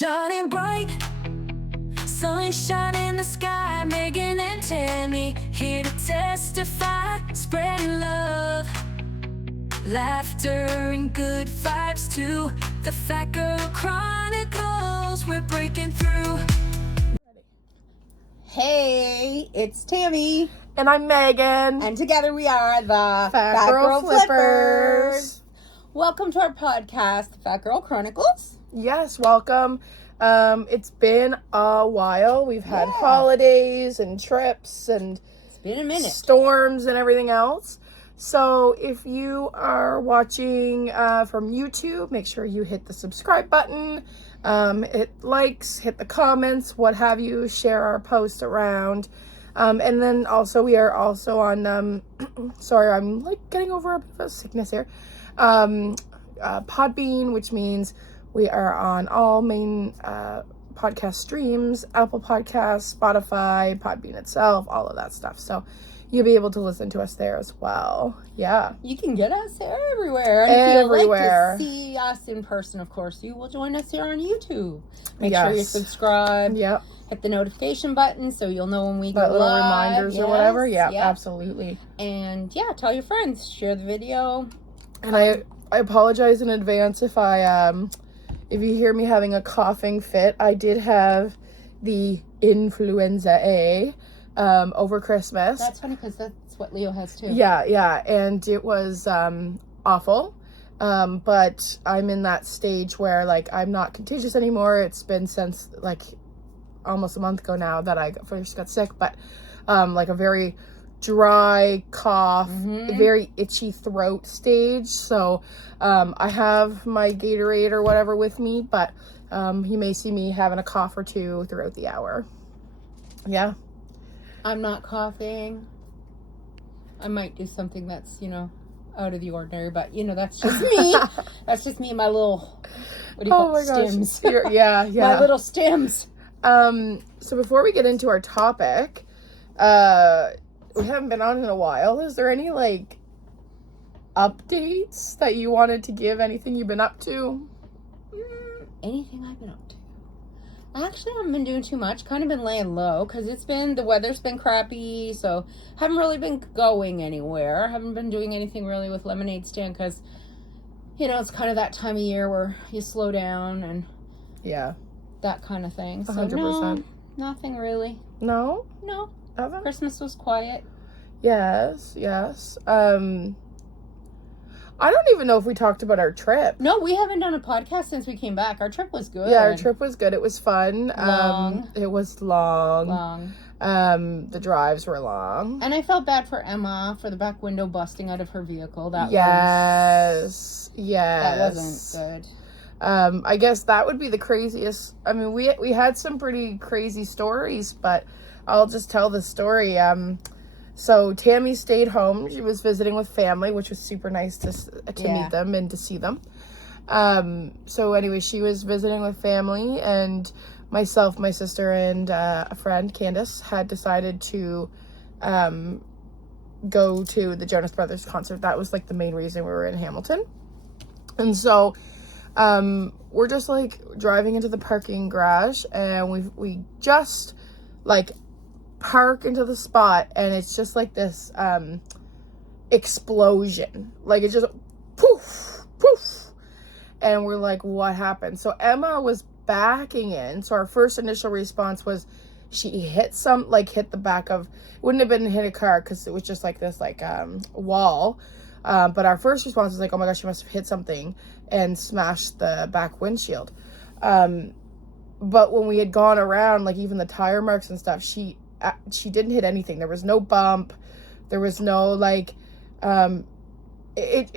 Shining bright, sunshine in the sky. Megan and Tammy here to testify, spreading love, laughter and good vibes too. The Fat Girl Chronicles, we're breaking through. Hey, it's Tammy. And I'm Megan. And together we are the Fat Girl Flippers. Welcome to our podcast, The Fat Girl Chronicles. Yes, welcome. It's been a while. We've had holidays and trips and It's been a minute. storms and everything else. So if you are watching from YouTube, make sure you hit the subscribe button, hit likes, hit the comments, what have you, share our post around. And then also we are also on, sorry, I'm like getting over a bit of a sickness here. Podbean, which means we are on all main podcast streams, Apple Podcasts, Spotify, Podbean itself, all of that stuff. So you'll be able to listen to us there as well. Yeah. You can get us everywhere. And if you'd like to see us in person, of course, you will join us here on YouTube. Make sure you subscribe. Yep. Hit the notification button so you'll know when we go little live. Reminders or whatever. Yeah, absolutely. And yeah, tell your friends. Share the video. And I apologize in advance if if you hear me having a coughing fit. I did have the influenza A over Christmas. That's funny because that's what Leo has too. Yeah. And it was awful. But I'm in that stage where like I'm not contagious anymore. It's been since like almost a month ago now that I first got sick, but like a very dry cough, very itchy throat stage. So I have my Gatorade or whatever with me, but you may see me having a cough or two throughout the hour. Yeah. I'm not coughing. I might do something that's, out of the ordinary, but that's just me. That's just me and my little, what do you call it? Stims. Yeah. My little stims. So before we get into our topic, we haven't been on in a while. Is there any like updates that you wanted to give? Anything you've been up to? Anything I've been up to? Actually, I haven't been doing too much. Kind of been laying low because the weather's been crappy, so haven't really been going anywhere. Haven't been doing anything really with Lemonade Stand because, it's kind of that time of year where you slow down and that kind of thing. So 100%. No, nothing really. No. Nothing? Christmas was quiet. Yes. I don't even know if we talked about our trip. No, we haven't done a podcast since we came back. Our trip was good. Yeah, our trip was good. It was fun. Long. It was long. The drives were long. And I felt bad for Emma for the back window busting out of her vehicle. That wasn't good. I guess that would be the craziest. I mean, we had some pretty crazy stories, but I'll just tell the story. So Tammy stayed home. She was visiting with family, which was super nice to meet them and to see them. So anyway, she was visiting with family, and myself, my sister, and a friend, Candace, had decided to go to the Jonas Brothers concert. That was like the main reason we were in Hamilton. And so we're just like driving into the parking garage, and we just like park into the spot, and it's just like this explosion, like it just poof, and we're like, what happened? So Emma was backing in, so our first initial response was she hit the back of, wouldn't have been hit a car because it was just like this wall, but our first response was like, oh my gosh, she must have hit something and smashed the back windshield. But when we had gone around, like even the tire marks and stuff, she didn't hit anything. There was no bump. There was no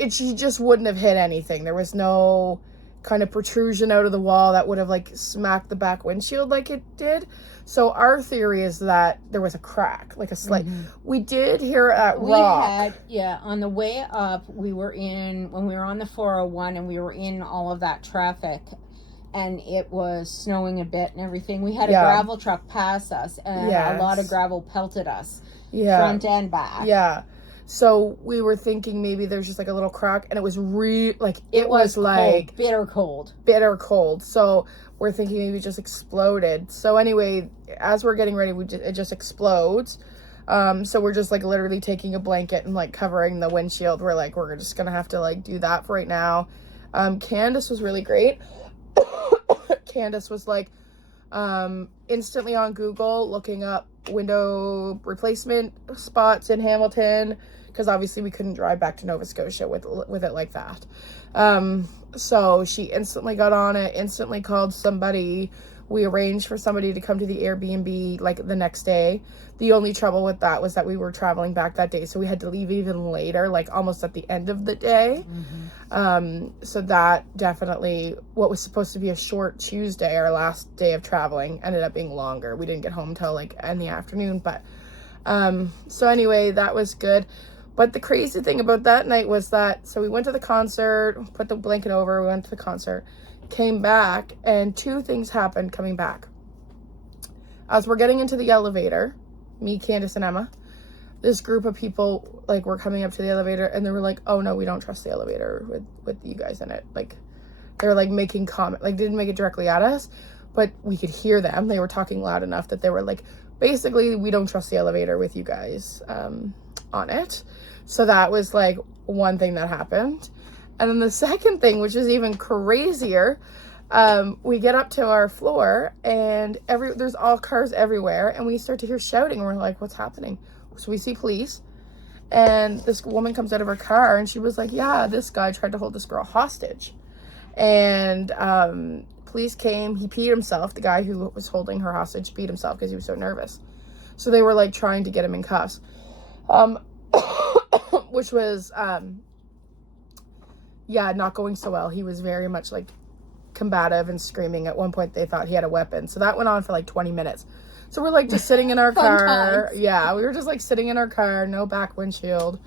she just wouldn't have hit anything. There was no kind of protrusion out of the wall that would have like smacked the back windshield like it did. So our theory is that there was a crack, like a slight. We did hear at Rock. On the way up, when we were on the 401 and we were in all of that traffic, and it was snowing a bit and everything. We had a gravel truck pass us, and a lot of gravel pelted us, front and back. Yeah. So we were thinking maybe there's just like a little crack, and it was it was like bitter cold. So we're thinking maybe it just exploded. So anyway, as we're getting ready, it just explodes. So we're just like literally taking a blanket and like covering the windshield. We're like, we're just gonna have to like do that for right now. Candace was really great. Candace was like instantly on Google looking up window replacement spots in Hamilton, because obviously we couldn't drive back to Nova Scotia with it like that. So she instantly got on it, instantly called somebody. We arranged for somebody to come to the Airbnb like the next day. The only trouble with that was that we were traveling back that day, so we had to leave even later, like almost at the end of the day. So that definitely, what was supposed to be a short Tuesday, our last day of traveling, ended up being longer. We didn't get home till like in the afternoon, but so anyway, that was good. But the crazy thing about that night was that, so we went to the concert, put the blanket over, we went to the concert, came back, and two things happened coming back. As we're getting into the elevator, me, Candace, and Emma, this group of people like were coming up to the elevator, and they were like, oh no, we don't trust the elevator with you guys in it. Like, they were like making comment, like didn't make it directly at us, but we could hear them. They were talking loud enough that they were like, basically, we don't trust the elevator with you guys on it. So that was like one thing that happened. And then the second thing, which is even crazier, we get up to our floor, and there's all cars everywhere, and we start to hear shouting, and we're like, what's happening? So we see police, and this woman comes out of her car, and she was like, yeah, this guy tried to hold this girl hostage. And police came, he peed himself. The guy who was holding her hostage peed himself because he was so nervous. So they were like trying to get him in cuffs, which was not going so well. He was very much like combative and screaming. At one point they thought he had a weapon, so that went on for like 20 minutes. So we're like just sitting in our car. Yeah, we were just like sitting in our car, no back windshield.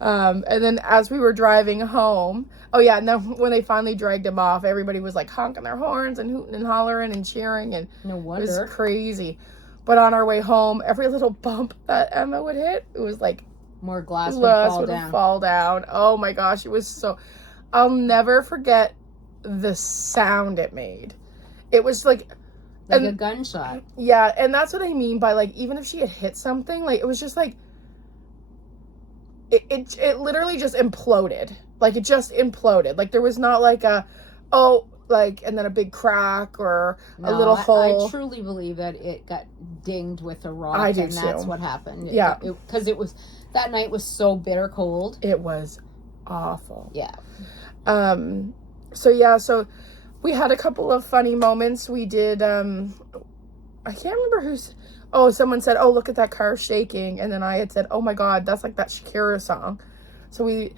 And then as we were driving home, and then when they finally dragged him off, everybody was like honking their horns and hooting and hollering and cheering, and no wonder. It was crazy. But on our way home, every little bump that Emma would hit, it was like more glass would fall down. Oh my gosh, it was so... I'll never forget the sound it made. It was like a gunshot. Yeah, and that's what I mean by like, even if she had hit something, like it was just like it literally just imploded. Like it just imploded. Like there was not like and then a big crack or a little hole. I truly believe that it got dinged with a rock. I do and too. That's what happened. Yeah. Because it was, that night was so bitter cold. It was awful. Yeah. So we had a couple of funny moments. We did, I can't remember someone said, oh, look at that car shaking. And then I had said, oh my God, that's like that Shakira song. So we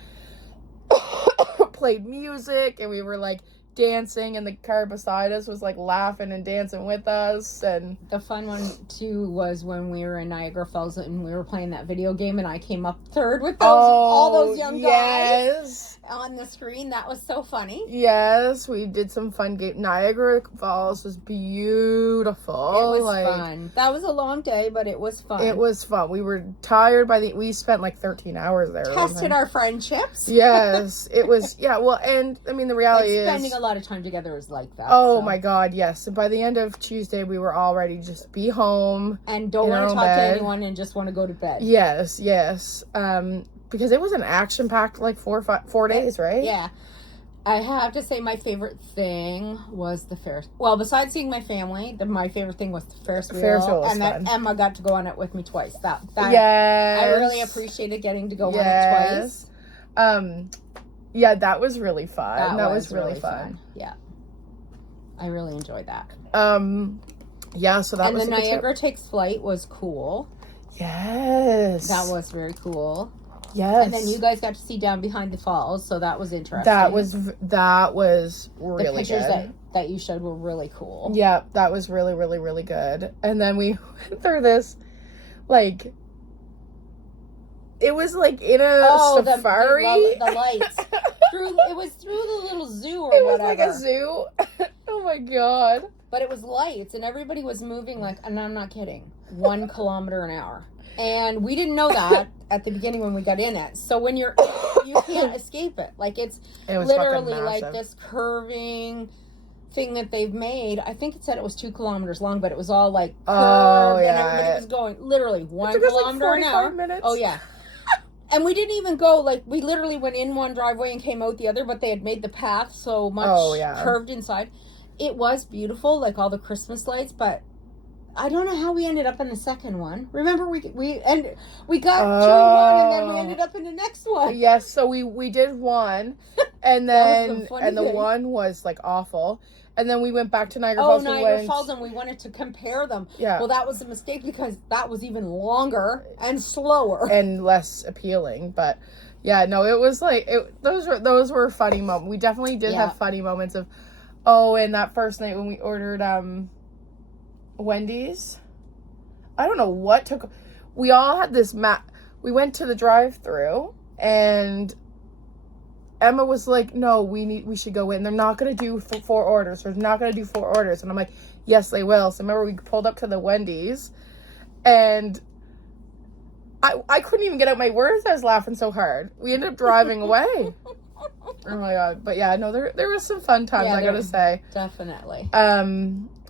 played music, and we were like dancing, and the car beside us was like laughing and dancing with us. And the fun one too was when we were in Niagara Falls and we were playing that video game, and I came up third with all those young guys on the screen. That was so funny. Yes, we did some fun game. Niagara Falls was beautiful. It was fun. That was a long day, but it was fun. It was fun. We were tired we spent like 13 hours there. Tested our friendships. Yes, it was. Yeah, well, and I mean, the reality is spending a lot of time together is like that. Oh my God, yes. And by the end of Tuesday, we were all ready to just be home and don't want to talk to anyone and just want to go to bed. Yes. Because it was an action-packed like 4 days, right? Yeah. I have to say my favorite thing was the Ferris. Well, besides seeing my family, my favorite thing was the Ferris wheel. Ferris wheel was and fun. That Emma got to go on it with me twice. Yes. I really appreciated getting to go on it twice. Yeah, that was really fun. That was really fun. Yeah. I really enjoyed that. Yeah, so that was a good trip. And the Niagara Takes Flight was cool. Yes. That was very cool. Yes. And then you guys got to see down behind the falls, so that was interesting. That was really good. The pictures that you showed were really cool. Yeah, that was really, really, really good. And then we went through this, like, it was like in a safari. The lights. It was through the little zoo or whatever. It was like a zoo. Oh my God. But it was lights, and everybody was moving like, and I'm not kidding, 1 kilometer an hour. And we didn't know that at the beginning when we got in it. So when you can't escape it. Like it was literally like this curving thing that they've made. I think it said it was 2 kilometers long, but it was all like curved, Oh, and yeah. everybody was going literally 1 took us, like, kilometer an 45 hour. minutes. Oh yeah. And we didn't even go, like, we literally went in one driveway and came out the other, but they had made the path so much curved inside. It was beautiful, like all the Christmas lights, but I don't know how we ended up in the second one. Remember, we got through one and then we ended up in the next one. Yes, so we did one, and That was then the funny the thing. one was like awful, and then we went back to Niagara Oh, Falls. Niagara Falls, and we wanted to compare them. Yeah. Well, that was a mistake because that was even longer and slower. And less appealing, but yeah, no, it was like those were funny moments. We definitely did have funny moments of, and that first night when we ordered Wendy's, I don't know what took. We all had this we went to the drive-thru and Emma was like, "No, we should go in. They're not gonna do 4 orders. They're not gonna do 4 orders." And I'm like, "Yes, they will." So remember, we pulled up to the Wendy's, and I couldn't even get out my words. I was laughing so hard. We ended up driving away. Oh my god! But yeah, no, there was some fun times. I gotta say, definitely.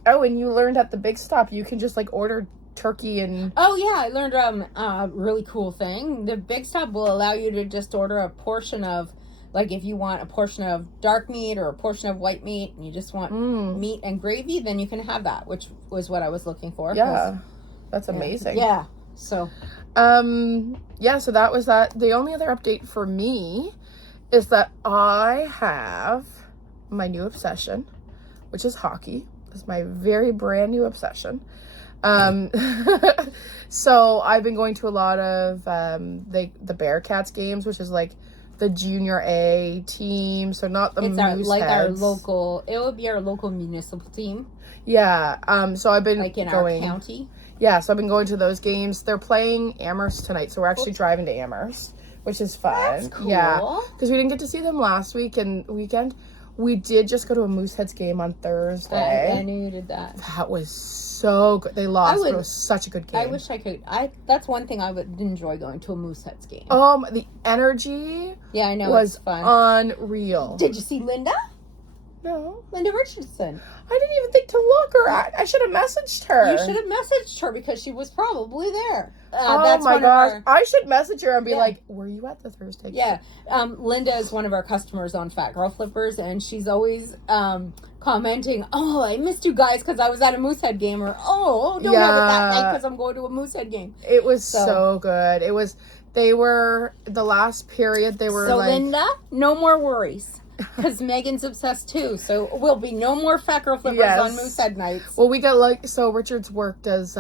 Oh, and you learned at the Big Stop you can just like order turkey and. Oh yeah, I learned a really cool thing. The Big Stop will allow you to just order a portion of, like, if you want a portion of dark meat or a portion of white meat, and you just want meat and gravy, then you can have that, which was what I was looking for. Yeah, that's amazing. Yeah. So. Yeah. So that was that. The only other update for me is that I have my new obsession, which is hockey. It's my very brand new obsession. So I've been going to a lot of the Bearcats games, which is like the junior A team, so not the our local. It would be our local municipal team. Yeah. So I've been like in going, our county. Yeah. So I've been going to those games. They're playing Amherst tonight, so we're actually driving to Amherst, which is fun. That's cool. Yeah, because we didn't get to see them last week and weekend. We did just go to a Mooseheads game on Thursday. I knew you did that. That was so good. They lost, but it was such a good game. I wish I could. That's one thing I would enjoy going to a Mooseheads game. The energy Yeah, I know. was it's fun. unreal. Did you see Linda? No. Linda Richardson. I didn't even think to look her. I should have messaged her. You should have messaged her because she was probably there. Oh That's my one gosh. Of I should message her and be like, were you at the Thursday game? Yeah. Linda is one of our customers on Fat Girl Flippers, and she's always commenting, "Oh, I missed you guys because I was at a Moosehead game," or don't have it that night because I'm going to a Moosehead game. It was so good. They were, the last period, they were like... Linda, no more worries. Because Megan's obsessed too, so we'll be no more Fat Girl Flippers on Moosehead nights. Well, we got Richard's work does,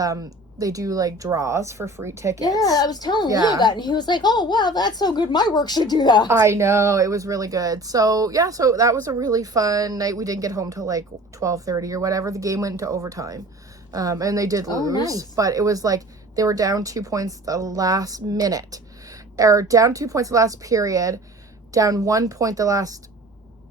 they do like draws for free tickets. Yeah, I was telling Leo that, and he was like, "Oh wow, that's so good. My work should do that." I know, it was really good. So yeah, so that was a really fun night. We didn't get home till like 12:30 or whatever. The game went into overtime, and they did lose. Nice. But it was like they were down 2 points the last minute, or down 2 points the last period, down 1 point the last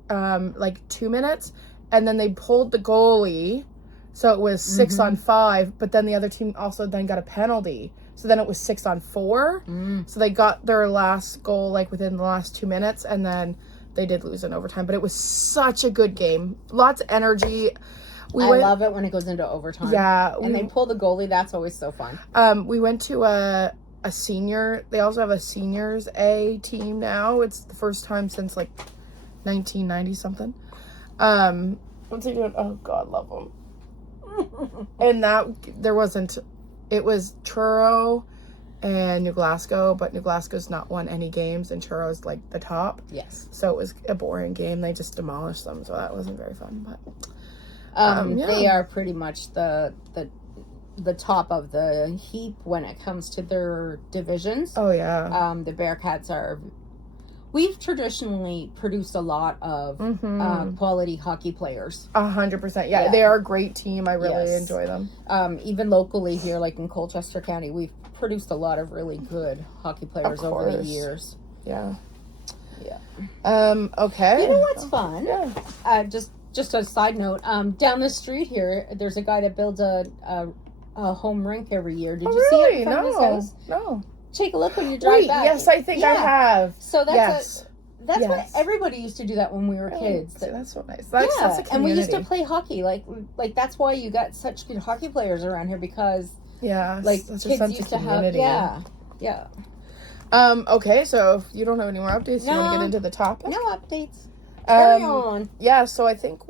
2 minutes, and then they pulled the goalie. So it was 6-on-5, but then the other team also then got a penalty. So then it was 6-on-4. So they got their last goal like within the last 2 minutes, and then they did lose in overtime. But it was such a good game. Lots of energy. I love it when it goes into overtime. Yeah. And they pull the goalie. That's always so fun. We went to a senior. They also have a seniors A team now. It's the first time since like 1990 something. What's he doing? Oh God, love them. And it was Truro and New Glasgow, but New Glasgow's not won any games, and Churo's like the top. Yes. So it was a boring game. They just demolished them, so that wasn't very fun. But they are pretty much the top of the heap when it comes to their divisions. Oh yeah. The Bearcats are. We've traditionally produced a lot of quality hockey players. 100%. Yeah, they are a great team. I really enjoy them. Even locally here, like in Colchester County, we've produced a lot of really good hockey players over the years. Yeah. Yeah. Okay. You know what's fun? Yeah. Just a side note. Down the street here, there's a guy that builds a home rink every year. Did you see it in front of his house? No. Take a look when you drive back. Yes, I think I have. So that's That's why Yes. everybody used to do that when we were Oh, kids. see, that's so nice. That's a community. and we used to play hockey. Like that's why you got such good hockey players around here, because Yeah, like such a kids sense used of to have community. yeah. Okay, so if you don't have any more updates, you want to No. get into the topic? No updates. Carry Um, on. yeah, so I think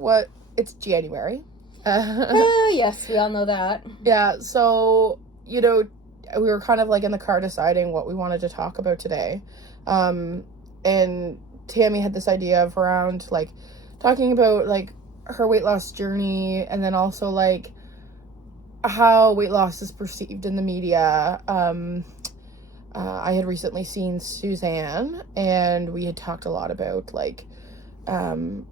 it's January. Yes, we all know that. Yeah, so, we were kind of like in the car deciding what we wanted to talk about today. And Tammy had this idea of around, like, talking about, like, her weight loss journey, and then also, like, how weight loss is perceived in the media. I had recently seen Suzanne, and we had talked a lot about, like, how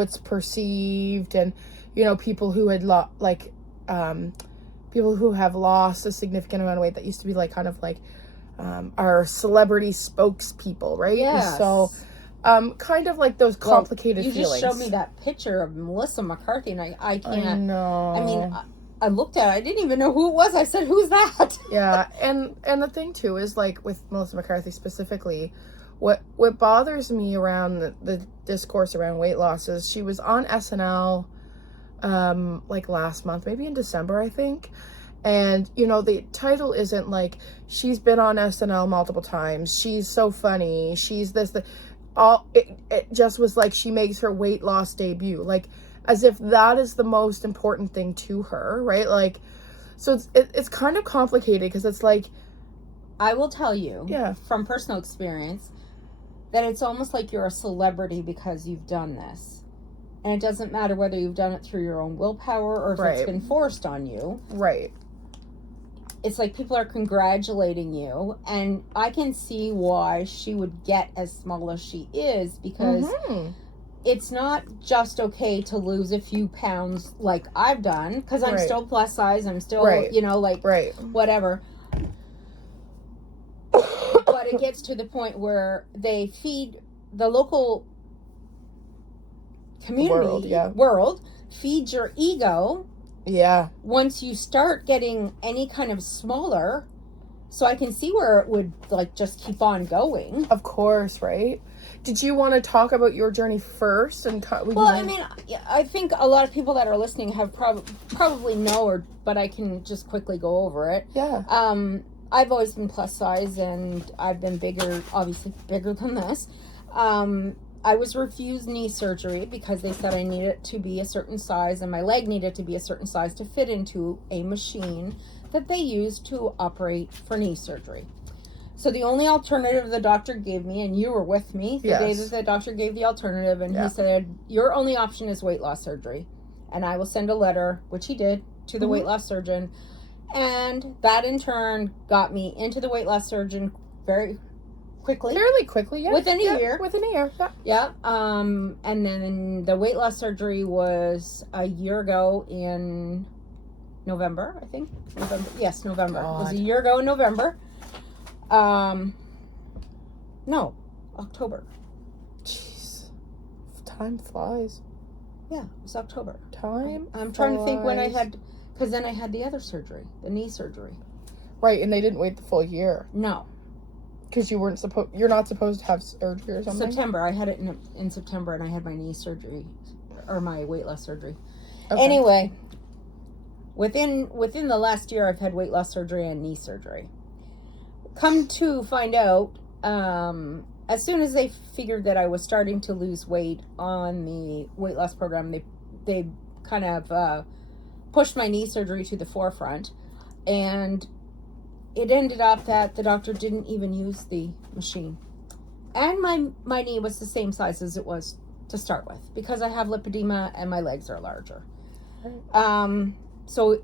it's perceived, and, people who had, people who have lost a significant amount of weight that used to be, like, kind of, like, our celebrity spokespeople, right? Yes. So, kind of like those complicated you feelings. just showed me that picture of Melissa McCarthy, and I can't. I know. I mean, I looked at it. I didn't even know who it was. I said, "Who's that?" Yeah, and the thing too is, like, with Melissa McCarthy specifically, what bothers me around the discourse around weight loss is she was on SNL, like last month, maybe in December, I think. And, the title isn't like, she's been on SNL multiple times, she's so funny, she's this, it just was like, she makes her weight loss debut, like, as if that is the most important thing to her, right? Like, so it's kind of complicated, because it's like, I will tell you, Yeah. from personal experience, that it's almost like you're a celebrity because you've done this. And it doesn't matter whether you've done it through your own willpower or if Right. it's been forced on you. right. It's like people are congratulating you, and I can see why she would get as small as she is, because Mhm. it's not just okay to lose a few pounds like I've done, because I'm Right. still plus size, I'm still, Right. like, Right. whatever. But it gets to the point where they feed the local community, world feeds your ego Yeah. once you start getting any kind of smaller. So I can see where it would, like, just keep on going. Of course, right? Did you want to talk about your journey first? Well, I mean, I think a lot of people that are listening have probably know, but I can just quickly go over it. Yeah. I've always been plus size, and I've been bigger, obviously bigger than this. I was refused knee surgery because they said I needed to be a certain size, and my leg needed to be a certain size to fit into a machine that they use to operate for knee surgery. So the only alternative the doctor gave me, and you were with me the day that the doctor gave the alternative, and he said, your only option is weight loss surgery. And I will send a letter, which he did, to the weight loss surgeon. And that in turn got me into the weight loss surgeon very quickly. Fairly quickly, yeah. Within a year. Within a year, yeah. Yeah. And then the weight loss surgery was a year ago in November, I think. November. Yes, November. God. It was a year ago in November. No, October. Jeez. Time flies. Yeah, it was October. I'm trying to think when I had, because then I had the other surgery, the knee surgery. Right, and they didn't wait the full year. No. Because you're not supposed to have surgery or something? September. I had it in September, and I had my knee surgery, or my weight loss surgery. Okay. Anyway, within the last year, I've had weight loss surgery and knee surgery. Come to find out, as soon as they figured that I was starting to lose weight on the weight loss program, they kind of pushed my knee surgery to the forefront, and it ended up that the doctor didn't even use the machine. And my knee was the same size as it was to start with, because I have lipedema and my legs are larger. So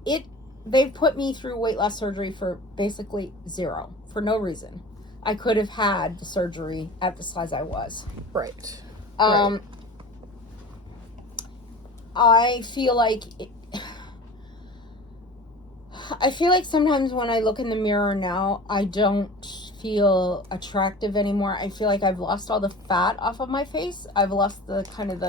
they've put me through weight loss surgery for basically zero, for no reason. I could have had the surgery at the size I was. Right. I feel like sometimes when I look in the mirror now, I don't feel attractive anymore. I feel like I've lost all the fat off of my face. I've lost the kind of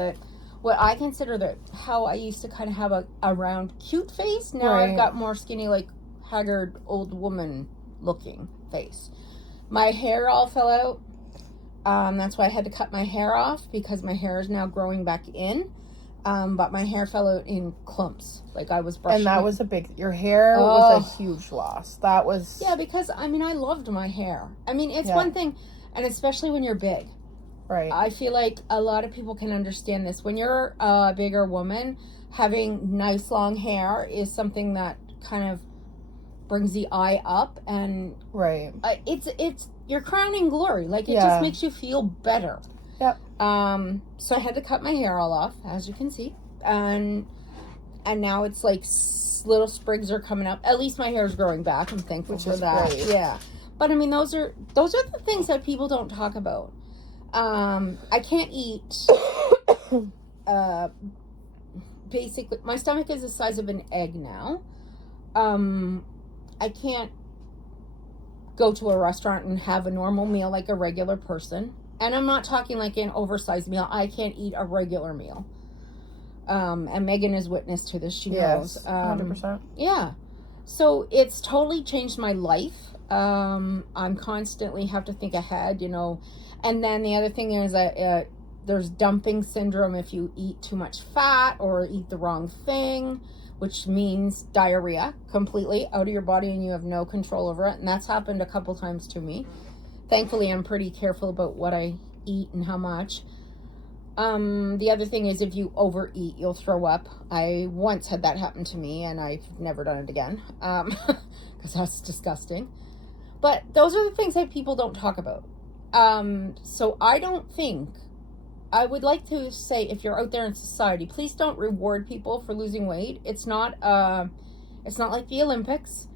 what I consider how I used to kind of have a round, cute face. Now I've got more skinny, like haggard old woman looking face. My hair all fell out. That's why I had to cut my hair off, because my hair is now growing back in. But my hair fell out in clumps. Like I was brushing. And that was your hair was a huge loss. That was. Yeah, because I mean, I loved my hair. I mean, it's Yeah. one thing, and especially when you're big. Right. I feel like a lot of people can understand this. When you're a bigger woman, having nice long hair is something that kind of brings the eye up, and Right. it's your crowning glory. Like it Yeah. just makes you feel better. Yep. So I had to cut my hair all off, as you can see, and now it's like little sprigs are coming up. At least my hair is growing back. I'm thankful Which for is that. great. Yeah, but I mean, those are the things that people don't talk about. I can't eat. Basically, my stomach is the size of an egg now. I can't go to a restaurant and have a normal meal like a regular person. And I'm not talking like an oversized meal. I can't eat a regular meal. And Megan is witness to this. She knows. 100%. Yeah. So it's totally changed my life. I'm constantly have to think ahead, you know. And then the other thing is that there's dumping syndrome if you eat too much fat or eat the wrong thing, which means diarrhea completely out of your body and you have no control over it. And that's happened a couple times to me. Thankfully, I'm pretty careful about what I eat and how much. The other thing is if you overeat, you'll throw up. I once had that happen to me, and I've never done it again, because that's disgusting. But those are the things that people don't talk about. So I would like to say, if you're out there in society, please don't reward people for losing weight. It's not like the Olympics.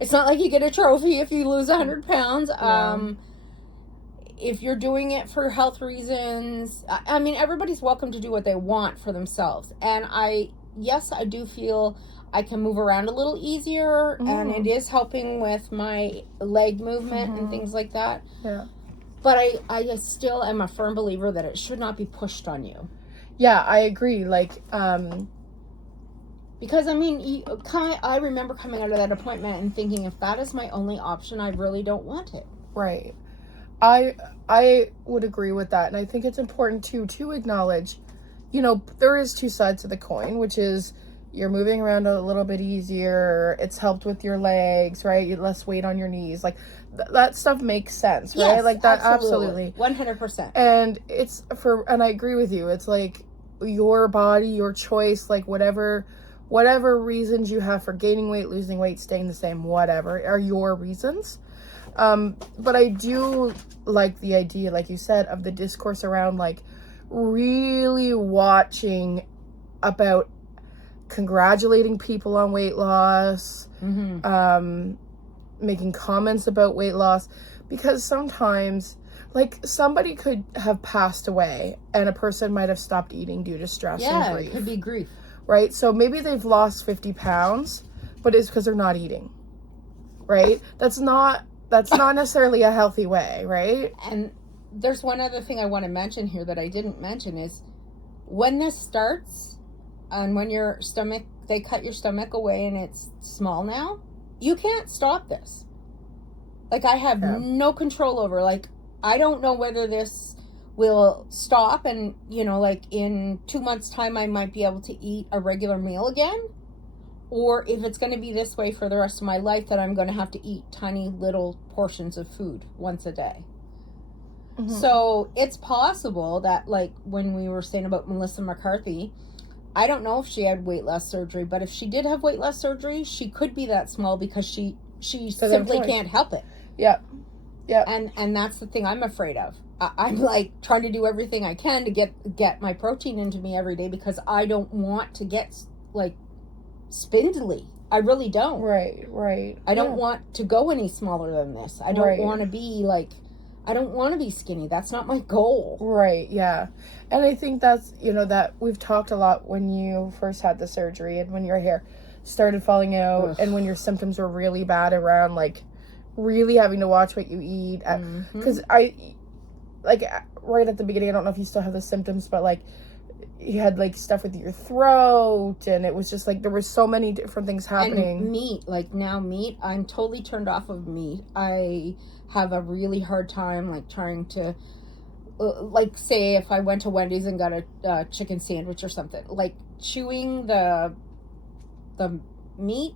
It's not like you get a trophy if you lose 100 pounds. Yeah. If you're doing it for health reasons, I mean, everybody's welcome to do what they want for themselves. And I do feel I can move around a little easier, and it is helping with my leg movement and things like that. Yeah. But I still am a firm believer that it should not be pushed on you. Yeah, I agree. Like, because, I mean, I remember coming out of that appointment and thinking, if that is my only option, I really don't want it. right. I would agree with that. And I think it's important, to acknowledge, you know, there is two sides to the coin, which is you're moving around a little bit easier. It's helped with your legs, right? Less weight on your knees. Like, that stuff makes sense, right? Yes, like, that, absolutely. absolutely. 100%. And and I agree with you. It's like your body, your choice, like whatever reasons you have for gaining weight, losing weight, staying the same, whatever are your reasons. But I do like the idea, like you said, of the discourse around like really watching about congratulating people on weight loss, making comments about weight loss, because sometimes like somebody could have passed away and a person might have stopped eating due to stress and grief. It could be grief. Right? So maybe they've lost 50 pounds, but it's because they're not eating. Right? That's not necessarily a healthy way, right? And there's one other thing I want to mention here that I didn't mention is when this starts and when they cut your stomach away and it's small now, you can't stop this. Like, I have no control over, like, I don't know whether this will stop and, you know, like in 2 months' time I might be able to eat a regular meal again, or if it's going to be this way for the rest of my life, that I'm going to have to eat tiny little portions of food once a day. So it's possible that, like when we were saying about Melissa McCarthy, I don't know if she had weight loss surgery, but if she did have weight loss surgery, she could be that small because she simply can't help it. Yeah. And that's the thing I'm afraid of. I'm like trying to do everything I can to get my protein into me every day, because I don't want to get like spindly. I really don't. Right. I don't want to go any smaller than this. I don't want to be like, I don't want to be skinny. That's not my goal. Right, yeah. And I think that's, you know, that we've talked a lot when you first had the surgery and when your hair started falling out and when your symptoms were really bad around, like, really having to watch what you eat. Because right at the beginning, I don't know if you still have the symptoms, but, like, you had, like, stuff with your throat, and it was just, like, there were so many different things happening. And meat, like, now meat, I'm totally turned off of meat. I have a really hard time, like, trying to like say if I went to Wendy's and got a chicken sandwich or something, like chewing the meat.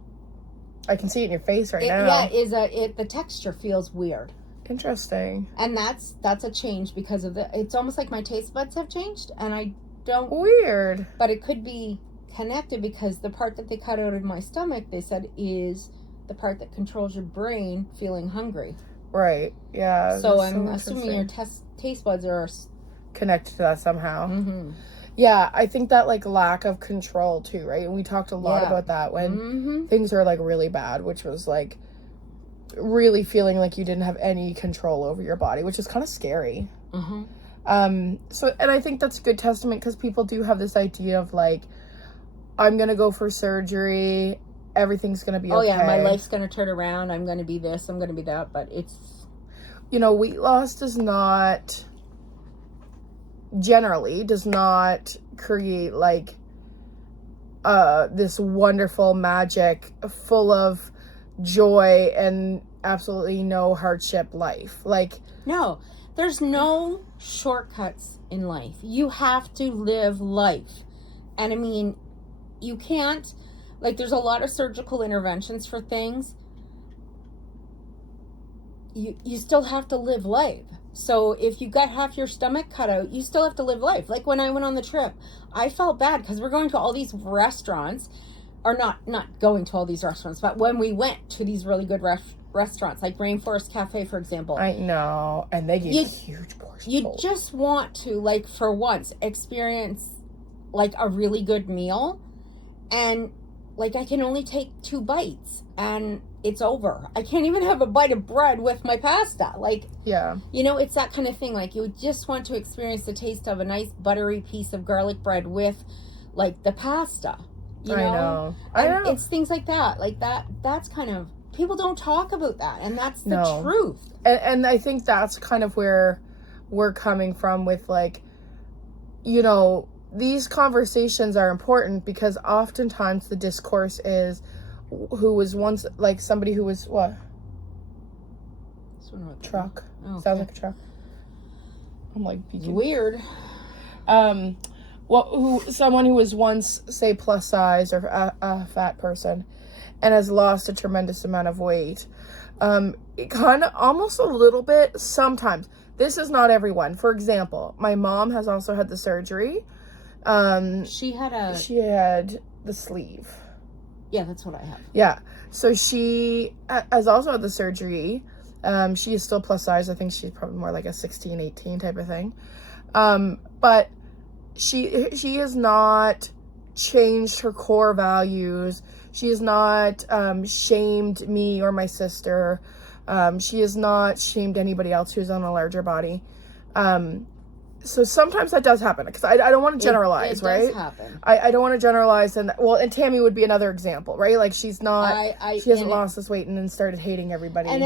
I can see it in your face right now. Yeah, the texture feels weird. Interesting. And that's a change because of it's almost like my taste buds have changed, and I don't. Weird. But it could be connected because the part that they cut out of my stomach, they said, is the part that controls your brain feeling hungry. Right. Yeah. So I'm assuming your taste buds are connected to that somehow. Mm-hmm. Yeah, I think that like lack of control too, right? And we talked a lot about that when things are like really bad, which was like really feeling like you didn't have any control over your body, which is kind of scary. So, and I think that's a good testament because people do have this idea of like, I'm gonna go for surgery, everything's gonna be okay. Oh yeah, my life's gonna turn around, I'm gonna be this, I'm gonna be that, but it's, you know, weight loss does not create like this wonderful magic full of joy and absolutely no hardship life. Like, no, there's no shortcuts in life. You have to live life. And I mean, you can't, like, there's a lot of surgical interventions for things. You still have to live life. So if you got half your stomach cut out, you still have to live life. Like when I went on the trip, I felt bad because we're going to all these restaurants, or not going to all these restaurants, but when we went to these really good restaurants, like Rainforest Cafe, for example. I know, and they give huge portions. You just want to, like, for once, experience, like, a really good meal, and, like, I can only take 2 bites, and it's over. I can't even have a bite of bread with my pasta. Like, yeah, you know, it's that kind of thing. Like, you just want to experience the taste of a nice buttery piece of garlic bread with, like, the pasta. You know? I know. It's things like that. Like, that's kind of, people don't talk about that, and that's the truth. And I think that's kind of where we're coming from with, like, you know, these conversations are important because oftentimes the discourse is who was once, like, somebody who was, what? Truck. Oh, sounds like a truck. I'm like, weird. Someone who was once, say, plus size or a fat person and has lost a tremendous amount of weight. It kind of almost a little bit sometimes. This is not everyone. For example, my mom has also had the surgery. She had the sleeve. Yeah, that's what I have. Yeah. So she has also had the surgery. She is still plus size. I think she's probably more like a 16, 18 type of thing. But she has not changed her core values. She has not shamed me or my sister. She has not shamed anybody else who's on a larger body. So sometimes that does happen because I don't want to generalize, right? It does happen. I don't want to generalize, and Tammy would be another example, right? Like she's not, she hasn't lost this weight and then started hating everybody. And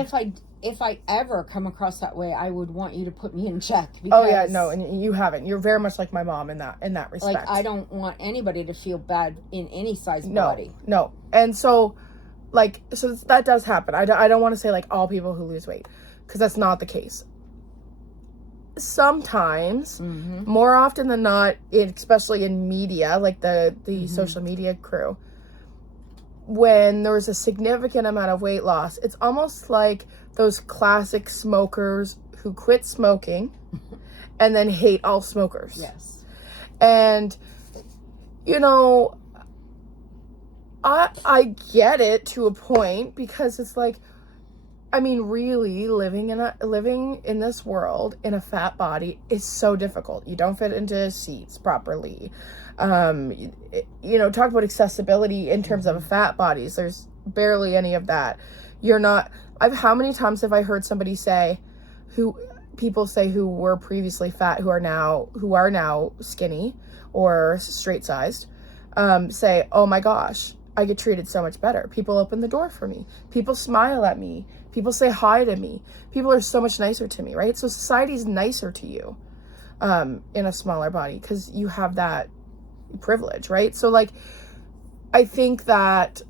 if I ever come across that way, I would want you to put me in check. Oh yeah, no, and you haven't. You're very much like my mom in that respect. Like I don't want anybody to feel bad in any size body. No, and so that does happen. I don't want to say like all people who lose weight because that's not the case. Sometimes, more often than not, especially in media, like the social media crew, when there's a significant amount of weight loss, it's almost like those classic smokers who quit smoking and then hate all smokers. Yes. And, you know, I get it to a point because it's like, I mean, really, living in this world in a fat body is so difficult. You don't fit into seats properly. You know, talk about accessibility in terms of fat bodies. There's barely any of that. How many times have I heard somebody say, people say who were previously fat, who are now skinny or straight sized, say, oh my gosh, I get treated so much better. People open the door for me. People smile at me. People say hi to me. People are so much nicer to me, right? So society's nicer to you in a smaller body because you have that privilege, right? So, like, I think that,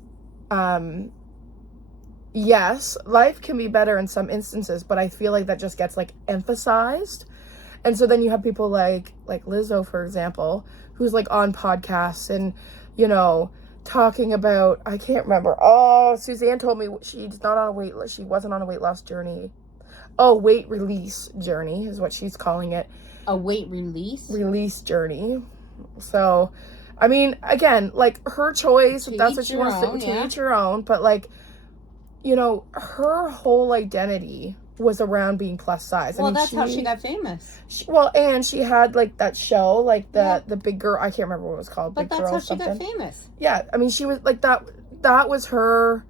yes, life can be better in some instances, but I feel like that just gets, like, emphasized. And so then you have people like Lizzo, for example, who's like on podcasts and, you know, talking about, I can't remember. Oh, Suzanne told me she's not on a she wasn't on a weight loss journey. Oh, weight release journey is what she's calling it. A weight release journey. So, I mean, again, like her choice, if that's what she wants to each your own, but like, you know, her whole identity was around being plus size. Well, that's how she got famous. And she had like that show, like the big girl, I can't remember what it was called. But Big that's Girl how she something. got famous. Yeah, I mean, she was like that was her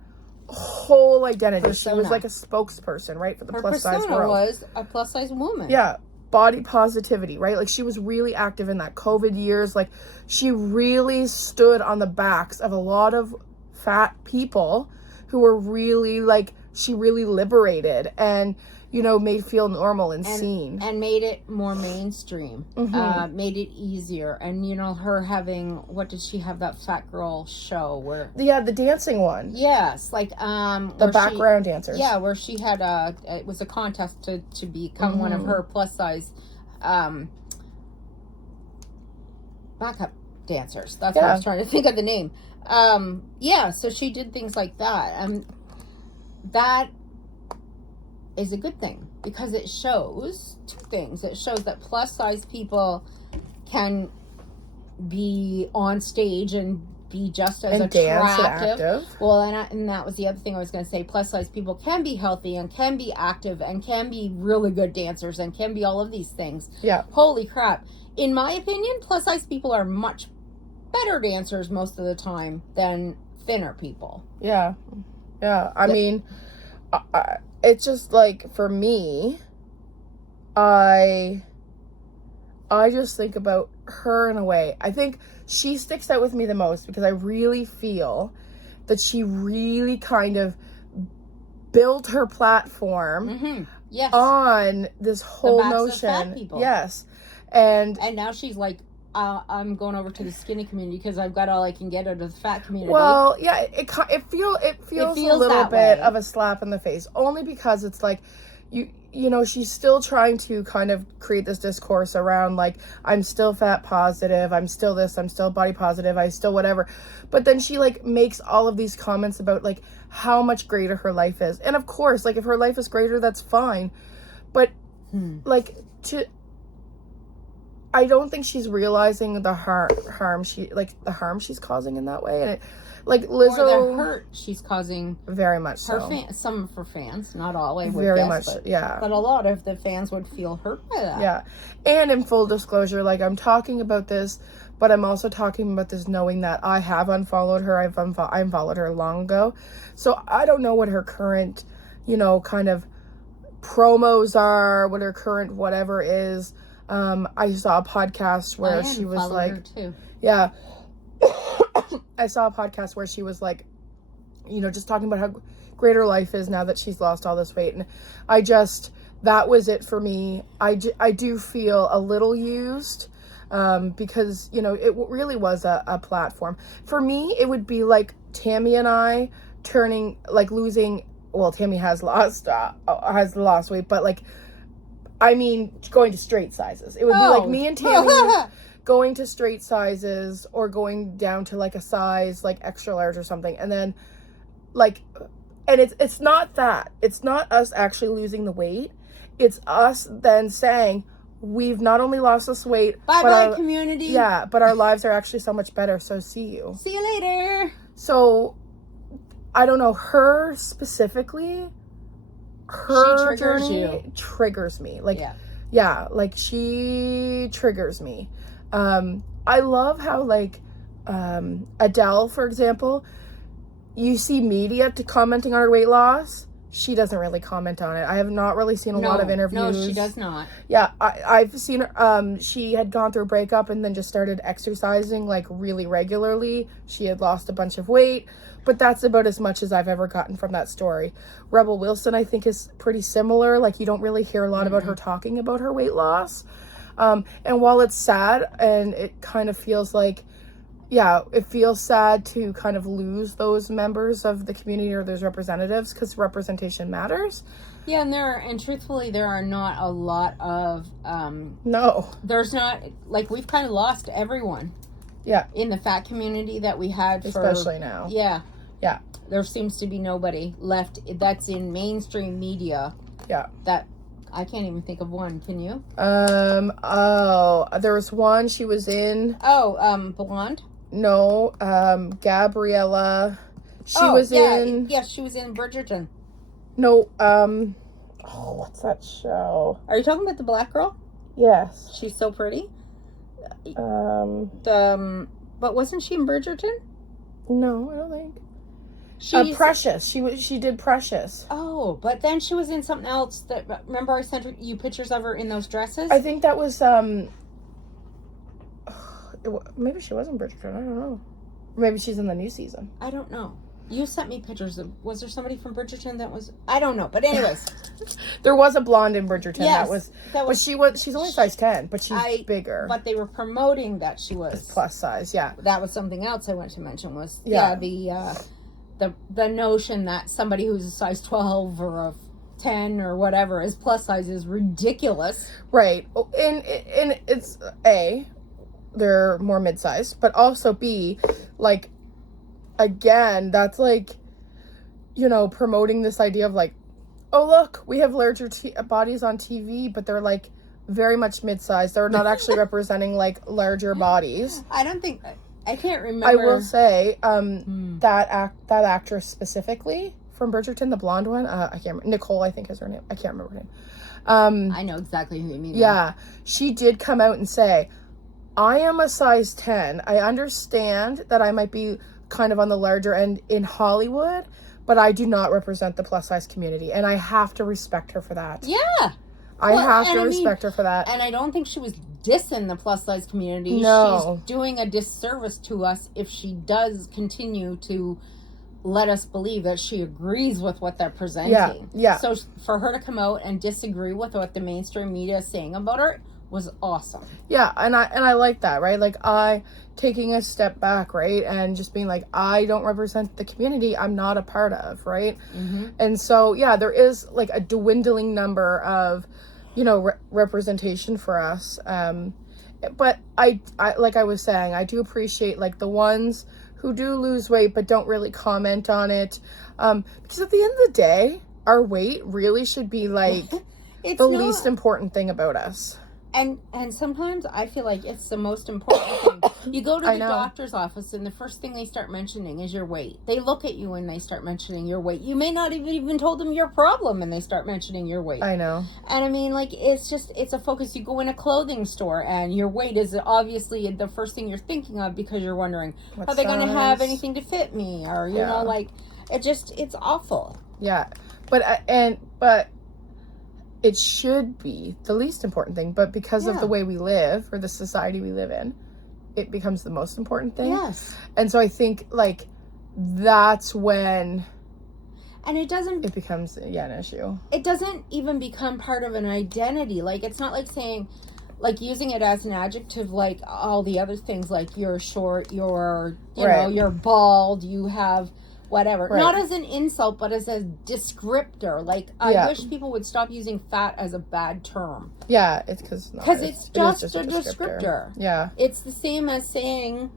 whole identity. Persona. She was like a spokesperson, right, for the Her plus size persona world. was a plus size woman. Yeah, body positivity, right? Like she was really active in that COVID years. Like she really stood on the backs of a lot of fat people who were really like, she really liberated and, you know, made feel normal and seen. And made it more mainstream. Made it easier. And, you know, her having, what did she have, that fat girl show where... Yeah, the dancing one. Yes, like... the background dancers. Yeah, where she had it was a contest to become one of her plus size backup dancers. That's what I was trying to think of the name. Yeah, so she did things like that. That is a good thing because it shows two things. It shows that plus size people can be on stage and be just as attractive. Well, and that was the other thing I was going to say. Plus size people can be healthy and can be active and can be really good dancers and can be all of these things. Yeah. Holy crap. In my opinion, plus size people are much better dancers most of the time than thinner people. Yeah. Yeah. I mean, it's just like, for me, I just think about her in a way. I think she sticks out with me the most because I really feel that she really kind of built her platform on this whole notion. Of fat people. Yes. And now she's like, I'm going over to the skinny community because I've got all I can get out of the fat community. Well, yeah, it feels a little bit of a slap in the face, only because it's like, you know, she's still trying to kind of create this discourse around like, I'm still fat positive, I'm still this, I'm still body positive, I still whatever. But then she like makes all of these comments about like how much greater her life is. And of course, like if her life is greater, that's fine. But like I don't think she's realizing the harm she's causing in that way. And it, like Lizzo, or the hurt she's causing, very much so. Some of her fans, not all, I would very guess, much, yeah. But a lot of the fans would feel hurt by that. Yeah, and in full disclosure, like I'm talking about this, but I'm also talking about this knowing that I have unfollowed her. I unfollowed her long ago, so I don't know what her current, you know, kind of promos are, what her current whatever is. I saw a podcast where she was like, her too. Yeah. I saw a podcast where she was like, you know, just talking about how great her life is now that she's lost all this weight. And that was it for me. I do feel a little used, because, you know, it really was a platform. For me, it would be like Tammy and I losing, well, Tammy has lost weight, but like, I mean, going to straight sizes. It would be like me and Tammy going to straight sizes or going down to like a size like extra large or something. And then like, and it's not that. It's not us actually losing the weight. It's us then saying, we've not only lost this weight, bye community. Yeah, but our lives are actually so much better. So see you. See you later. So I don't know, her specifically, her journey triggers me. Like, yeah, like she triggers me. I love how like Adele, for example, you see media commenting on her weight loss. She doesn't really comment on it. I have not really seen a lot of interviews. No, she does not. Yeah, I've seen her. She had gone through a breakup and then just started exercising like really regularly. She had lost a bunch of weight, but that's about as much as I've ever gotten from that story. Rebel Wilson, I think, is pretty similar. Like, you don't really hear a lot about her talking about her weight loss. And while it's sad and it kind of feels like, yeah, it feels sad to kind of lose those members of the community or those representatives, because representation matters. Yeah, and truthfully, there are not a lot of, No. there's not, like, we've kind of lost everyone. Yeah. In the fat community that we had Especially now. Yeah. Yeah. There seems to be nobody left that's in mainstream media. Yeah. That, I can't even think of one. Can you? There was one, she was in... Blonde? No, Gabriella. She was in... Yes, she was in Bridgerton. No, what's that show? Are you talking about the black girl? Yes. She's so pretty. But wasn't she in Bridgerton? No, I don't think. Precious. She did Precious. Oh, but then she was in something else. That remember I sent you pictures of her in those dresses? I think that was maybe she was in Bridgerton. I don't know. Maybe she's in the new season. I don't know. You sent me pictures of. Was there somebody from Bridgerton that was? I don't know. But anyways, there was a blonde in Bridgerton. Yes, but she's only size 10, but she's bigger. But they were promoting that she was plus size. Yeah, that was something else I wanted to mention. Was the notion that somebody who's a size 12 or a 10 or whatever is plus size is ridiculous. Right, and it's A, they're more mid-sized, but also B, like, again, that's like, you know, promoting this idea of like, oh look, we have larger bodies on TV, but they're like very much mid-sized. They're not actually representing like larger bodies. I don't think, I can't remember. I will say, that actress specifically from Bridgerton, the blonde one, I can't remember. Nicole, I think is her name. I can't remember her name. I know exactly who you mean. Yeah, she did come out and say, I am a size 10. I understand that I might be kind of on the larger end in Hollywood, but I do not represent the plus size community, and I have to respect her for that. Yeah. I have to respect her for that. And I don't think she was dissing the plus size community. No. She's doing a disservice to us if she does continue to let us believe that she agrees with what they're presenting. Yeah. So for her to come out and disagree with what the mainstream media is saying about her was awesome. Yeah, and I like that, right? Like, taking a step back, right? And just being like, I don't represent the community I'm not a part of, right? Mm-hmm. And so, yeah, there is like a dwindling number of, you know, representation for us. But I like I was saying, I do appreciate like the ones who do lose weight but don't really comment on it. Because at the end of the day, our weight really should be like the least important thing about us. And sometimes I feel like it's the most important thing. You go to the doctor's office and the first thing they start mentioning is your weight. They look at you and they start mentioning your weight. You may not even told them your problem and they start mentioning your weight. I know. And I mean, like, it's a focus. You go in a clothing store and your weight is obviously the first thing you're thinking of because you're wondering, are they going to have anything to fit me? Or, you know, like, it's awful. Yeah. But it should be the least important thing, but because of the way we live or the society we live in, it becomes the most important thing. Yes. And so I think like that's when it becomes an issue. It doesn't even become part of an identity. Like, it's not like saying, like, using it as an adjective like all the other things, like you're short, you're you're bald, you have whatever. Right. Not as an insult, but as a descriptor. Like, I wish people would stop using fat as a bad term. Yeah, it's because it's just a descriptor. Yeah. It's the same as saying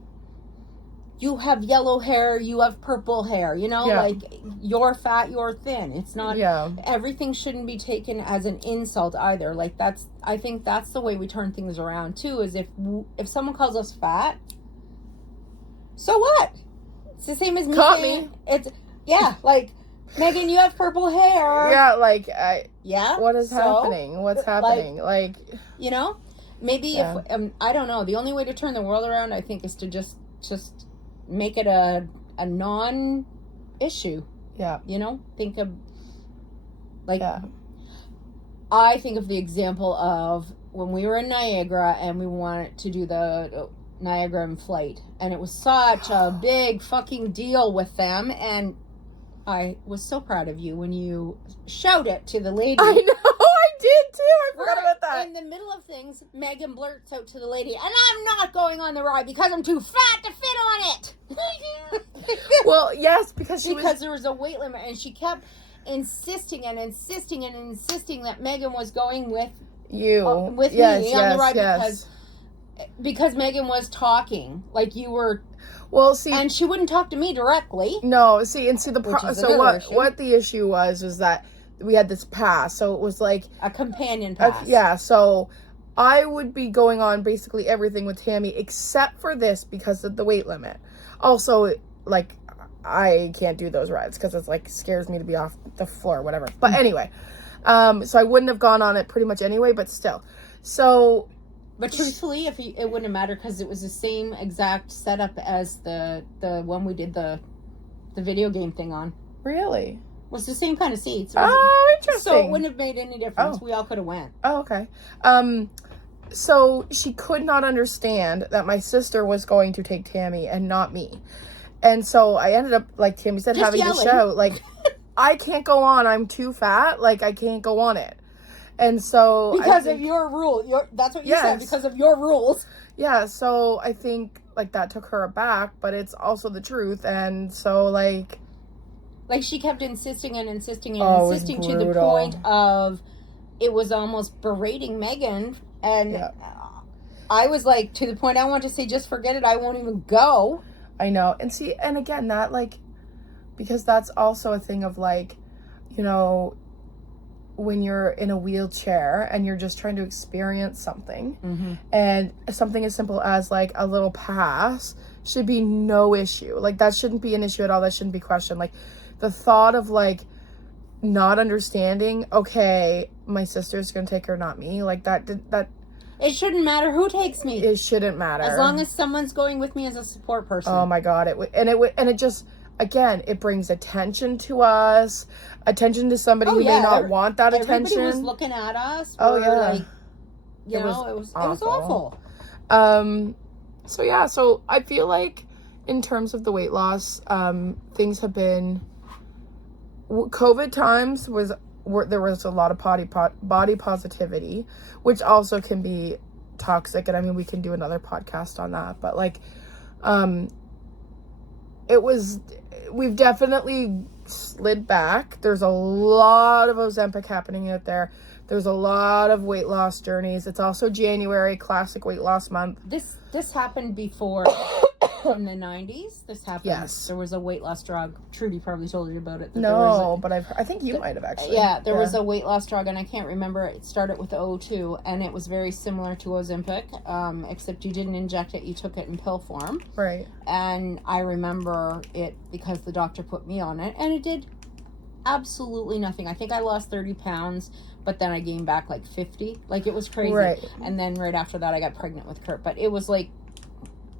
you have yellow hair, you have purple hair, you know, like you're fat, you're thin. It's not, everything shouldn't be taken as an insult either. Like, I think that's the way we turn things around too, is if someone calls us fat, so what? It's the same as me saying, it's, like, Megan, you have purple hair. Yeah, like, what is so, happening? What's happening? Like, you know, maybe if, I don't know, the only way to turn the world around, I think, is to just make it a non-issue. Yeah. You know, think of, like, I think of the example of when we were in Niagara and we wanted to do the Niagara in flight, and it was such a big fucking deal with them, and I was so proud of you when you showed it to the lady. I know, I did too. I forgot about that. In the middle of things, Megan blurts out to the lady, and I'm not going on the ride because I'm too fat to fit on it. Well, yes, because there was a weight limit, and she kept insisting and insisting and insisting that Megan was going with me on the ride because Megan was talking like you were. Well, see, and she wouldn't talk to me directly. No, see, so what the issue was that we had this pass, so it was like a companion pass. Yeah, so I would be going on basically everything with Tammy except for this because of the weight limit. Also, like, I can't do those rides because it's like scares me to be off the floor, whatever. But anyway, so I wouldn't have gone on it pretty much anyway, but still. So, but truthfully, it wouldn't have mattered because it was the same exact setup as the one we did the video game thing on. Really? It was the same kind of seats. Oh, interesting. So it wouldn't have made any difference. We all could have went. Oh, okay. So she could not understand that my sister was going to take Tammy and not me. And so I ended up, like Tammy said, just having yelling. to shout, like, I can't go on. I'm too fat. Like, I can't go on it. And so because of your rule, that's what you said. Because of your rules. Yeah. So I think like that took her aback, but it's also the truth. And so like she kept insisting and insisting and insisting to the point of it was almost berating Megan. And I was like, to the point I want to say, just forget it. I won't even go. I know. And see, and again, that like, because that's also a thing of like, you know, when you're in a wheelchair and you're just trying to experience something, and something as simple as like a little pass should be no issue. Like that shouldn't be an issue at all. That shouldn't be questioned. Like the thought of like not understanding, okay, my sister's gonna take her, not me. Like that it shouldn't matter who takes me. It shouldn't matter as long as someone's going with me as a support person. Oh my God! It just. Again, it brings attention to us, attention to somebody who may not want that attention. Everybody was looking at us. Like, it was awful. So yeah, so I feel like in terms of the weight loss, things have been. COVID times there was a lot of body positivity, which also can be toxic, and I mean we can do another podcast on that, but like, we've definitely slid back. There's a lot of Ozempic happening out there. There's a lot of weight loss journeys. It's also January, classic weight loss month. This happened before in the 90s. This happened. Yes. There was a weight loss drug. Trudy probably told you about it. But I think you might have actually. Yeah, there was a weight loss drug, and I can't remember. It started with O2, and it was very similar to Ozempic, except you didn't inject it. You took it in pill form. Right. And I remember it because the doctor put me on it, and it did absolutely nothing. I think I lost 30 pounds, but then I gained back like 50. Like, it was crazy. Right. And then right after that, I got pregnant with Kurt. But it was like...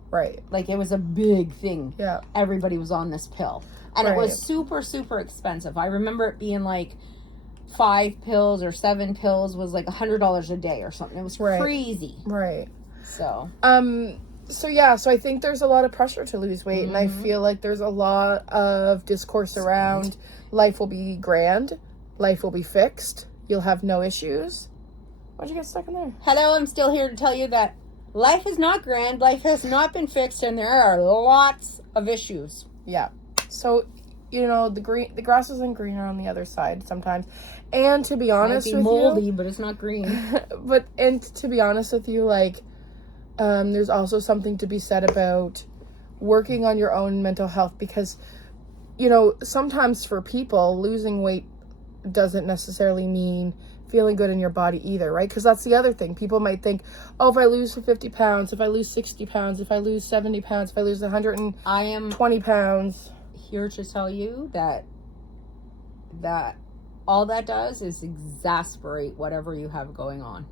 Right. Like, it was a big thing. Yeah. Everybody was on this pill. And it was super, super expensive. I remember it being like 5 pills or 7 pills was like $100 a day or something. It was crazy. Right. So. So I think there's a lot of pressure to lose weight, and I feel like there's a lot of discourse around life will be grand, life will be fixed, you'll have no issues. Why'd you get stuck in there? Hello, I'm still here to tell you that life is not grand, life has not been fixed, and there are lots of issues. Yeah. So, you know, the grass isn't greener on the other side sometimes. And to be honest with you, it might be moldy, but it's not green. And to be honest with you, like, there's also something to be said about working on your own mental health, because, you know, sometimes for people, losing weight doesn't necessarily mean feeling good in your body either, right? Because that's the other thing. People might think, oh, if I lose 50 pounds, if I lose 60 pounds, if I lose 70 pounds, if I lose 120 pounds. Here to tell you that all that does is exasperate whatever you have going on.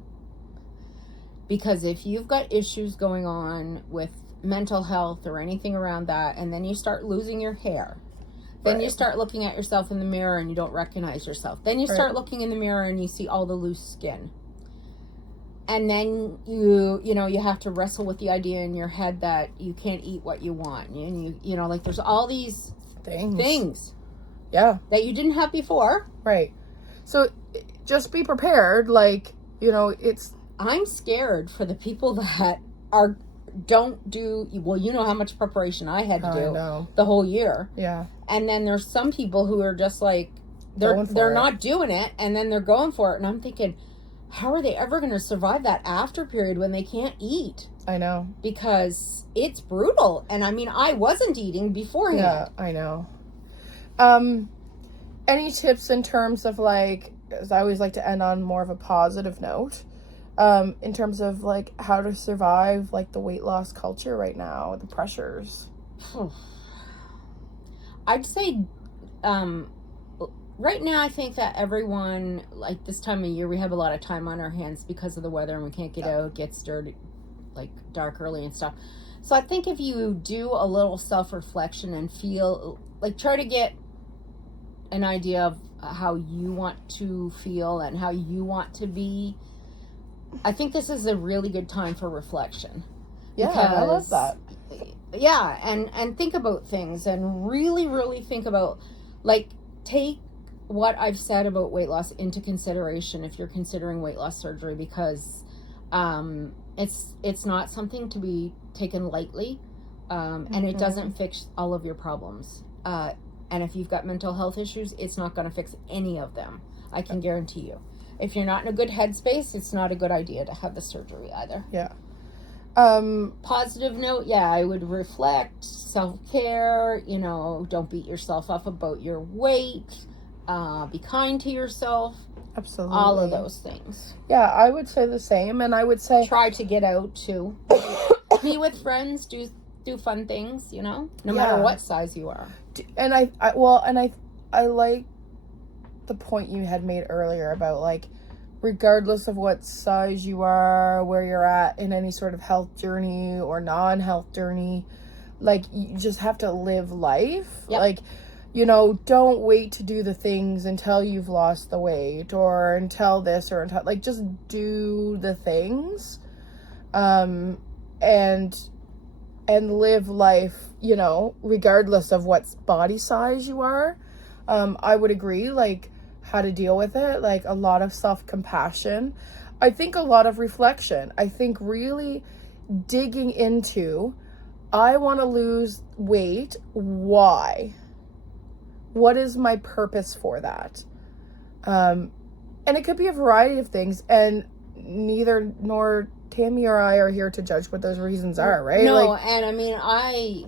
Because if you've got issues going on with mental health or anything around that, and then you start losing your hair, then you start looking at yourself in the mirror and you don't recognize yourself. Then you start looking in the mirror and you see all the loose skin. And then you have to wrestle with the idea in your head that you can't eat what you want. And you know, like there's all these things. Yeah. That you didn't have before. Right. So just be prepared. Like, you know, it's... I'm scared for the people that don't do, well, you know how much preparation I had to I do know. the whole year. Yeah. And then there's some people who are just like, they're not doing it, and then they're going for it. And I'm thinking, how are they ever going to survive that after period when they can't eat? I know. Because it's brutal. And I mean, I wasn't eating beforehand. Yeah, I know. Any tips in terms of, like, as I always like to end on more of a positive note, in terms of, like, how to survive, like, the weight loss culture right now, the pressures? I'd say, right now, I think that everyone, like, this time of year, we have a lot of time on our hands because of the weather, and we can't get out, it gets dirty, like, dark early and stuff. So I think if you do a little self-reflection and feel, like, try to get an idea of how you want to feel and how you want to be, I think this is a really good time for reflection. Yeah, I love that. Yeah, and think about things and really, really think about, like, take what I've said about weight loss into consideration if you're considering weight loss surgery, because it's not something to be taken lightly, and it doesn't fix all of your problems. And if you've got mental health issues, it's not going to fix any of them. I can guarantee you. If you're not in a good headspace, it's not a good idea to have the surgery either. Yeah. Positive note, yeah, I would reflect, self-care, you know, don't beat yourself up about your weight, be kind to yourself. Absolutely. All of those things. Yeah, I would say the same, and I would say... Try to get out, too. Be with friends, do fun things, you know, no matter what size you are. And I like the point you had made earlier about, like, regardless of what size you are, where you're at in any sort of health journey or non-health journey, like, you just have to live life. Yep. Like, you know, don't wait to do the things until you've lost the weight or until this or until, like, just do the things, and live life, you know, regardless of what body size you are. I would agree, like, how to deal with it, like, a lot of self-compassion. I think a lot of reflection. I think really digging into, I want to lose weight. Why? What is my purpose for that? And it could be a variety of things, and neither nor Tammy or I are here to judge what those reasons are, right? No, like, and I mean, I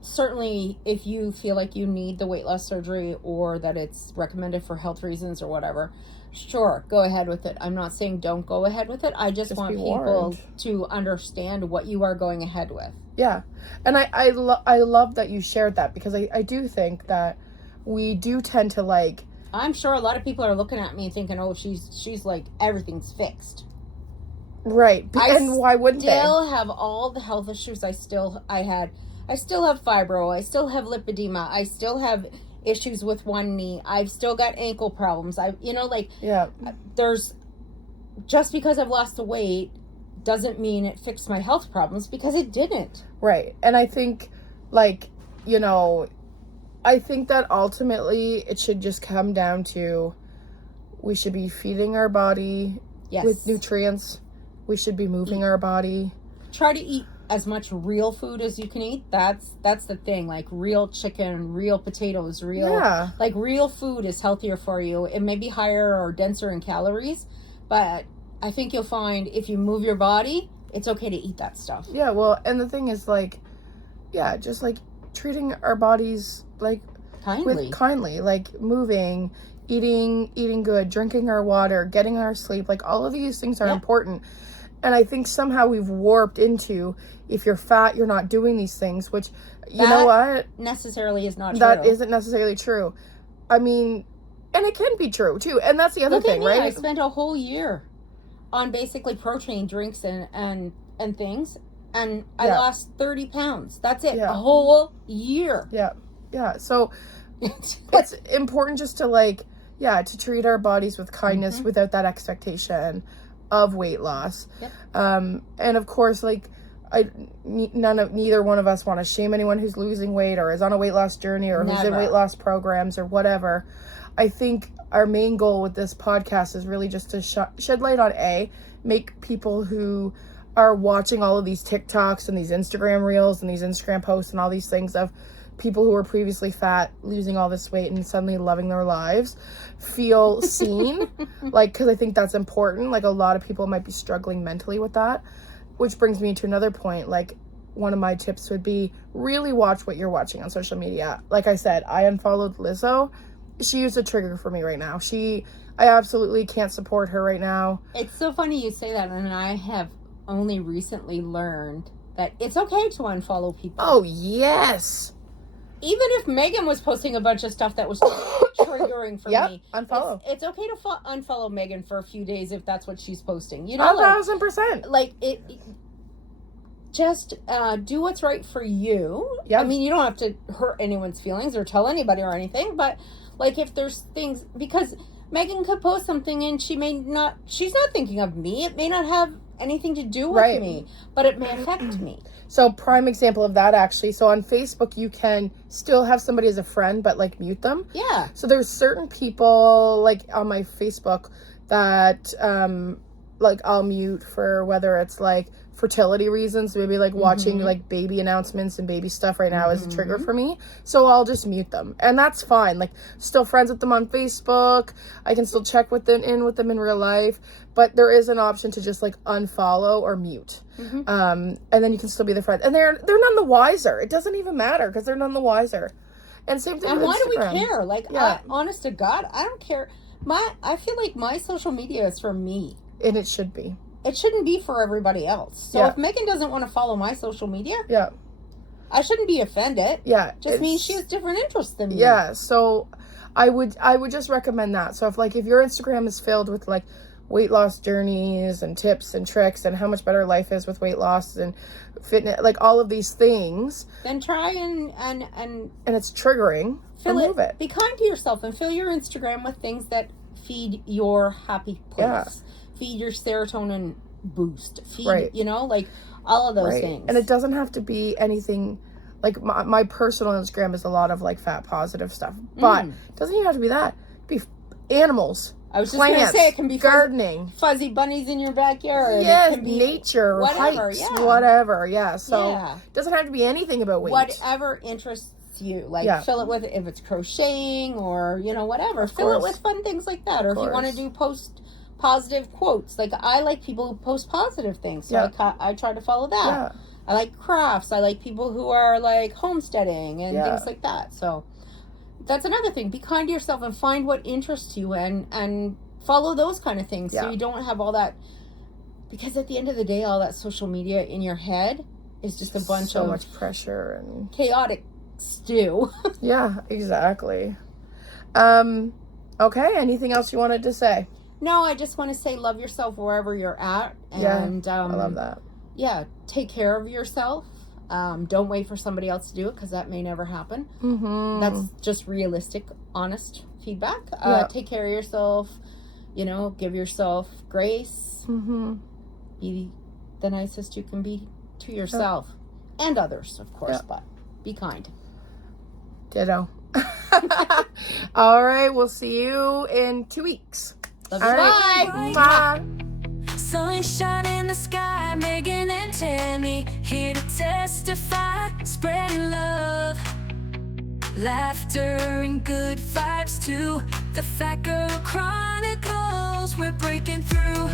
certainly, if you feel like you need the weight loss surgery or that it's recommended for health reasons or whatever, sure, go ahead with it. I'm not saying don't go ahead with it. I just want people warned. to understand what you are going ahead with. Yeah, and I love that you shared that, because I do think that we do tend to, like... I'm sure a lot of people are looking at me thinking, oh, she's like, everything's fixed. Right, and why wouldn't they? I still have all the health issues I still have fibro, I still have lipedema, I still have issues with one knee, I've still got ankle problems, Yeah. There's, just because I've lost the weight doesn't mean it fixed my health problems, because it didn't. Right, and I think, like, you know, I think that ultimately it should just come down to, we should be feeding our body with nutrients. We should be moving our body. Try to eat as much real food as you can eat. That's the thing. Like, real chicken, real potatoes, like, real food is healthier for you. It may be higher or denser in calories, but I think you'll find if you move your body, it's okay to eat that stuff. Yeah, well, and the thing is, like, yeah, just, like, treating our bodies, like, kindly, like, moving, eating good, drinking our water, getting our sleep, like, all of these things are important. And I think somehow we've warped into, if you're fat, you're not doing these things, which, you know what? Necessarily is not true. That isn't necessarily true. I mean, and it can be true, too. And that's the other thing, right? I spent a whole year on basically protein drinks and things, and I lost 30 pounds. That's it. A whole year. Yeah. So it's important just to, like, to treat our bodies with kindness without that expectation of weight loss. And of course, like, neither one of us want to shame anyone who's losing weight or is on a weight loss journey or who's in weight loss programs or whatever. I think our main goal with this podcast is really just to shed light on make people who are watching all of these TikToks and these Instagram reels and these Instagram posts and all these things of people who were previously fat losing all this weight and suddenly loving their lives feel seen. Like, because I think that's important. Like, a lot of people might be struggling mentally with that, which brings me to another point. Like, one of my tips would be really watch what you're watching on social media. Like I said, I unfollowed Lizzo. She is a trigger for me right now. I absolutely can't support her right now. It's so funny you say that, and I have only recently learned that it's okay to unfollow people. Oh, yes. Even if Megan was posting a bunch of stuff that was triggering for me, unfollow. It's okay to unfollow Megan for a few days if that's what she's posting. You know, 1,000%. Like just do what's right for you. Yeah. I mean, you don't have to hurt anyone's feelings or tell anybody or anything, but like if there's things, because Megan could post something and she's not thinking of me. It may not have anything to do with me, but it may affect me. So prime example of that, actually. So on Facebook, you can still have somebody as a friend, but like mute them. Yeah. So there's certain people like on my Facebook that like I'll mute for whether it's like fertility reasons, maybe like watching like baby announcements and baby stuff right now is a trigger for me, so I'll just mute them, and that's fine. Like, still friends with them on Facebook, I can still check with them in real life, but there is an option to just like unfollow or mute. And then you can still be the friend, and they're none the wiser. It doesn't even matter because they're none the wiser. And same thing and with why Instagram. do we care? Like, honest to God, I don't care. I feel like my social media is for me, and it should be. It shouldn't be for everybody else. So if Megan doesn't want to follow my social media, I shouldn't be offended. Yeah. Just means she has different interests than me. Yeah. So I would just recommend that. So if your Instagram is filled with like weight loss journeys and tips and tricks and how much better life is with weight loss and fitness, like all of these things, then try and it's triggering, remove it. Be kind to yourself and fill your Instagram with things that feed your happy place. Feed your serotonin boost. Feed, you know, like all of those things. And it doesn't have to be anything, like my personal Instagram is a lot of like fat positive stuff, but it doesn't even have to be that. It can be animals. I was just going to say, it can be gardening, fuzzy bunnies in your backyard. Yes, it can be nature, whatever, hikes, whatever. Yeah, so it doesn't have to be anything about weight. Whatever interests you, like fill it with, if it's crocheting or you know whatever, fill it with fun things like that. Or if you want to do positive quotes, like I like people who post positive things, so I try to follow that. I like crafts. I like people who are like homesteading and things like that. So that's another thing. Be kind to yourself and find what interests you and follow those kind of things, so you don't have all that, because at the end of the day, all that social media in your head is just a bunch of much pressure and chaotic stew. Yeah, exactly. Okay, anything else you wanted to say? No, I just want to say love yourself wherever you're at. And I love that. Yeah, take care of yourself. Don't wait for somebody else to do it, because that may never happen. That's just realistic, honest feedback. Take care of yourself. You know, give yourself grace. Be the nicest you can be to yourself and others, of course, but be kind. Ditto. All right, we'll see you in 2 weeks. Love you. Right. Bye. Sunshine in the sky, Megan and Tammy, here to testify, spreading love, laughter and good vibes too. The Fat Girl Chronicles, we're breaking through.